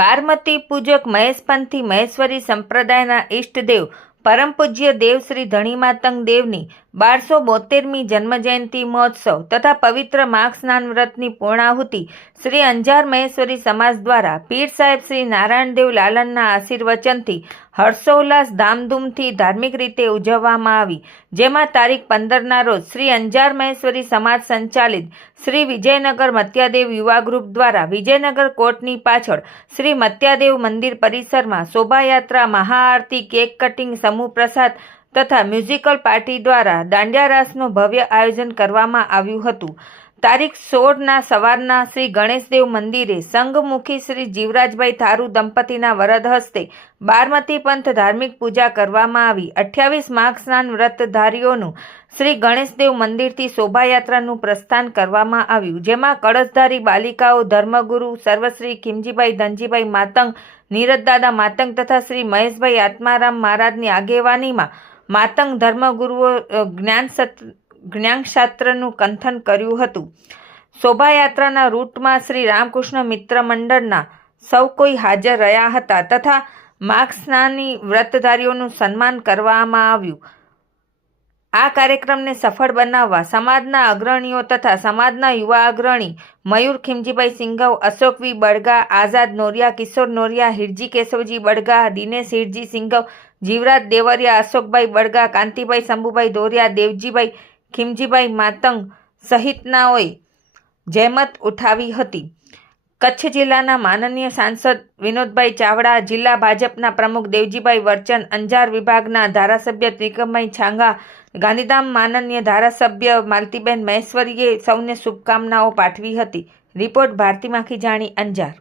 બારમતી પૂજક મહેશપંથી મહેશ્વરી સંપ્રદાયના ઈષ્ટદેવ પરમ પૂજ્ય દેવ શ્રી ધણીમાતંગ દેવની 1272મી જન્મજયંતિ મહોત્સવ તથા પવિત્ર માઘ સ્નાન વ્રતની પૂર્ણાહુતિ શ્રી અંજાર મહેશ્વરી સમાજ દ્વારા પીર સાહેબ શ્રી નારાયણદેવ લાલનના આશીર્વચનથી હર્ષોલ્લાસ ધામધૂમથી ધાર્મિક રીતે ઉજવવામાં આવી, જેમાં તારીખ 15ના રોજ શ્રી અંજાર મહેશ્વરી સમાજ સંચાલિત શ્રી વિજયનગર મત્યાદેવ યુવા ગ્રુપ દ્વારા વિજયનગર કોર્ટની પાછળ શ્રી મત્યાદેવ મંદિર પરિસરમાં શોભાયાત્રા, મહાઆરતી, કેક કટિંગ, સમૂહ પ્રસાદ તથા મ્યુઝિકલ પાર્ટી દ્વારા દાંડિયા રાસનું ભવ્ય આયોજન કરવામાં આવ્યું હતું. તારીખ 16ના સવારના શ્રી ગણેશદેવ મંદિરે સંઘમુખી શ્રી જીવરાજભાઈ થારુ દંપતીના વરદ હસ્તે બારમતી પંથ ધાર્મિક પૂજા કરવામાં આવી. 28 માઘ સ્નાન વ્રતધારીઓનું શ્રી ગણેશદેવ મંદિરથી શોભાયાત્રાનું પ્રસ્થાન કરવામાં આવ્યું, જેમાં કળશધારી બાલિકાઓ ધર્મગુરુ સર્વશ્રી ખીમજીભાઈ ધનજીભાઈ માતંગ, નીરજદાદા માતંગ તથા શ્રી મહેશભાઈ આત્મારામ મહારાજની આગેવાનીમાં માતંગ ધર્મગુરુઓ જ્ઞાનશાસ્ત્રનું કંથન કર્યું હતું. શોભાયાત્રાના રૂટમાં શ્રી રામકૃષ્ણ મિત્ર મંડળના સૌ કોઈ હાજર રહ્યા હતા તથા માઘ સ્નાની વ્રતધારીઓનું સન્માન કરવામાં આવ્યું. આ કાર્યક્રમને સફળ બનાવવા સમાજના અગ્રણીઓ તથા સમાજના યુવા અગ્રણી મયુર ખીમજીભાઈ સિંઘવ, અશોક વી બળગા, આઝાદ નોરિયા, કિશોર નોરિયા, હિરજી કેશવજી બળગા, દિનેશ હિરજી સિંઘવ, જીવરાજ દેવરિયા, અશોકભાઈ બળગા, કાંતિભાઈ શંભુભાઈ ધોરિયા, દેવજીભાઈ ખીમજીભાઈ માતંગ સહિતનાઓએ જહેમત ઉઠાવી હતી. કચ્છ જિલ્લાના માનનીય સાંસદ વિનોદભાઈ ચાવડા, જિલ્લા ભાજપના પ્રમુખ દેવજીભાઈ વરચન, અંજાર વિભાગના ધારાસભ્ય ત્રિકમભાઈ છાંગા, ગાંધીધામ માનનીય ધારાસભ્ય માલતીબેન મહેશ્વરીએ સૌને શુભકામનાઓ પાઠવી હતી. રિપોર્ટ ભારતી માખીજાણી, અંજાર.